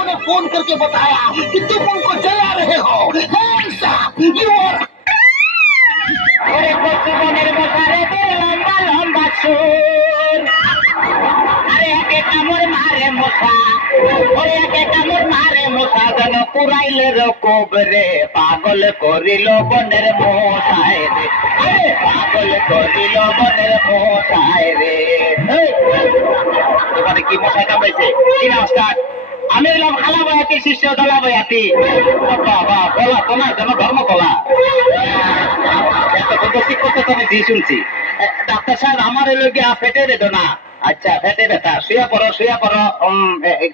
लोगों ने फोन करके बताया कि तुम उनको जला रहे हो। Hands up, you are ওরে কচুবনের বসারে দে লম্বা লম্বা সুর আরে একে কামড় মারে মশা ওরে একে কামড় মারে মশা যেন পুরাইলে কবরে পাগল করিল বনের মশায় রে আরে পাগল করিল বনের মশায় রে এবারে কি মশাই কামড়াইছে কি না ওস্তাদ আমি এলাম খালা বয়াতি শিষ্য দলা বয়াতি বাবা বলা তোমার যেন ধর্ম বলা আমি দিয়ে শুনছি ডাক্তার সাহেব আমার এলো গিয়া পেটে বেদনা আচ্ছা পেটে ব্যথা শুয়ে পড়ো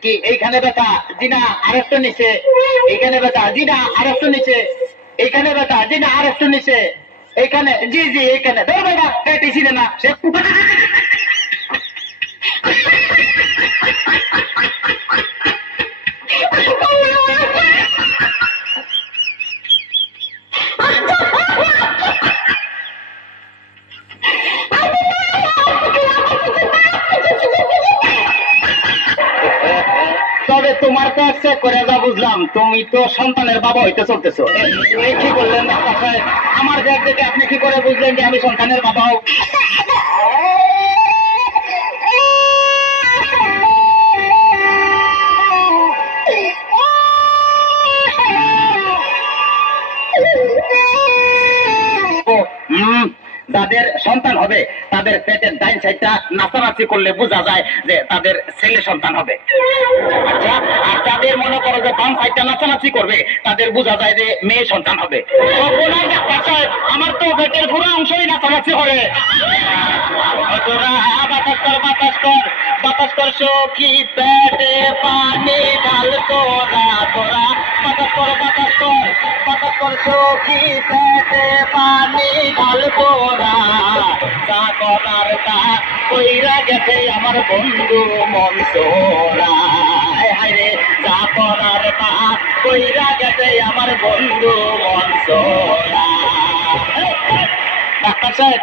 কি এইখানে ব্যথা জি না আরেকটু নিচে এইখানে ব্যথা জি না আরেকটু নিচে এইখানে ব্যথা জি না আরেকটু নিচে এইখানে জি জি এইখানে ধরবে না পেটে ছিল না সে তবে তোমার তো একটা করে যা বুঝলাম তুমি তো সন্তানের বাবা হইতে চলতেছো এই কি বললেন ডাক্তার সাহেব আমার ব্যাগ দেখে আপনি কি করে বুঝলেন যে আমি সন্তানের বাবা হব যাদের সন্তান হবে তাদের পেটের ডাইন সাইডটা নাচানাচি করলে বোঝা যায় যে তাদের ছেলে সন্তান হবে আচ্ছা আর যাদের মনে করো যে বাম সাইডটা নাচানাচি করবে তাদের বোঝা যায় যে মেয়ে সন্তান হবে আমার তো পেটের পুরো অংশই নাচানাচি করে বাতাস কর সখী পেটে পানি ঢাল তোরা তোরা বাতাস কর সখী পেটে পানি ঢাল তোরা তা করার তা কইরা গেছে আমার বন্ধু মনসোরা হায়রে যা করার তা কইরা গেছে আমার বন্ধু মনসোরা ডাক্তার সাহেব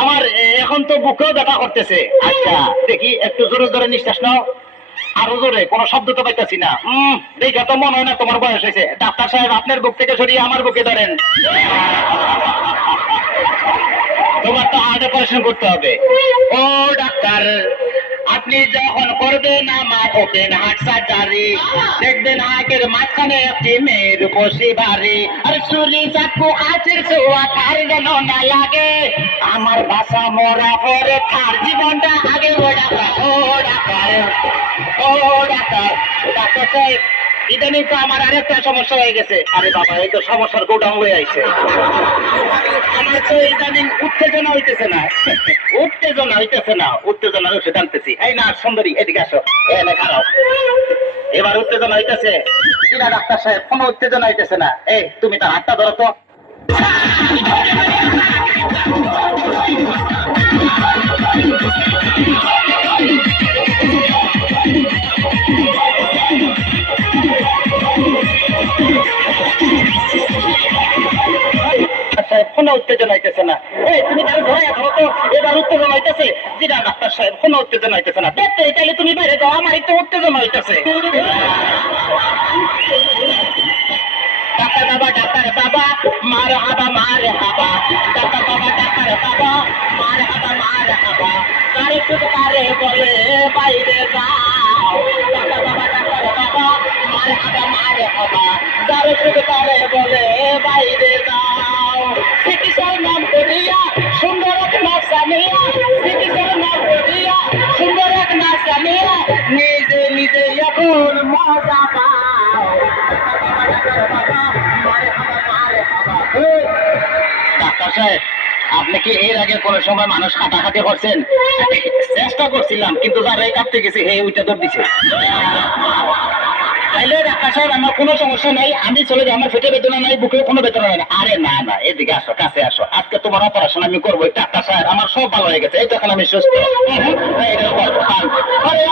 আমার এখন তো বুকেও ব্যথা করতেছে আচ্ছা দেখি একটু জোরে জোরে নিঃশ্বাস নাও আরো জোরে কোনো শব্দ তো পাইতেছি না দেখে তো মনে হয় না তোমার বয়স হয়েছে ডাক্তার সাহেব আপনার বুক থেকে সরিয়ে আমার বুকে ধরেন তোমার তো হার্ট অপারেশন করতে হবে ও ডাক্তার আপনি যখন করবেন আমার ওপেন হার্ট সার্জারি দেখবেন হার্টের মাঝখানে একটি মেয়ের বসে বাড়ি আর চুরি চাকু আছে ছোয়া তার যেন না লাগে আমার বাসা মরা পরে তার জীবনটা আগে ও ডাক্তার ডাক্তার সাহেব ইদানিং তো আমার আরেকটা সমস্যা হয়ে গেছে আরে বাবা এই তো সমস্যার গোডাউন হয়ে আইছে আমার তো ইদানিং উত্তেজনা হইতেছে না উত্তেজনার ওষুধ আনতেছি এই না সুন্দরী এদিকে আসো এনে খারাপ এবার উত্তেজনা হইতেছে কিনা ডাক্তার সাহেব কোনো উত্তেজনা হইতেছে না এই তুমি তার হাতটা ধরো তো কোনো উত্তেজনা হইতেছে না এই তুমি তাহলে ধরে ধরো তো এবার উত্তেজনা হইতেছে জি না ডাক্তার সাহেব কোনো উত্তেজনা হইতেছে না দেখতে তাহলে তুমি বাইরে যাও আমার একটু উত্তেজনা হইতেছে ডাক্তার বাবা মার হাবা ডাক্তার বাবা মার হাবা কারে শুধু কারে বলে বাইরে যাও ডাক্তার বাবা মার হাবা কারে শুধু কারে বলে বাইরে যাও চিকিৎসার নাম করিয়া সুন্দর এক নাচানিয়া চিকিৎসার নাম করিয়া সুন্দর এক নাচানিয়া নিজে এখন মজা পাও ডাক্তার সাহেব আপনি কি এর আগে কোন সময় মানুষ হাঁটাহাঁটি করছেন চেষ্টা করছিলাম কিন্তু যারা এই কাঁপতে গেছে হে ওইটা দৌড় দিছে তাইলে ডাক্তার সাহেব আমার কোনো সমস্যা নাই আমি চলে যাই আমার পেটে বেদনা নাই বুকে কোনো বেদনা নাই আরে না এদিকে আসো কাছে আসো আজকে তোমার অপারেশন আমি করবো ডাক্তার সাহেব আমার সব ভালো হয়ে গেছে এই তো এখন আমি সুস্থ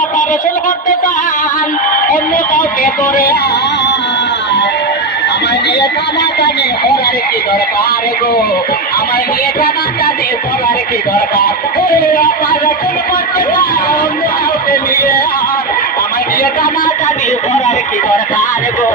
অপারেশন করতে চান অন্য কাউকে করে আমার নিয়ে টানাটানি করার কি দরকার গো আমার নিয়ে টানাটানি করার কি দরকার অপারেশন করতে চান অন্য কাউকে নিয়ে আমার নিয়ে টানাটানি করার কি দরকার ডাক্তার গো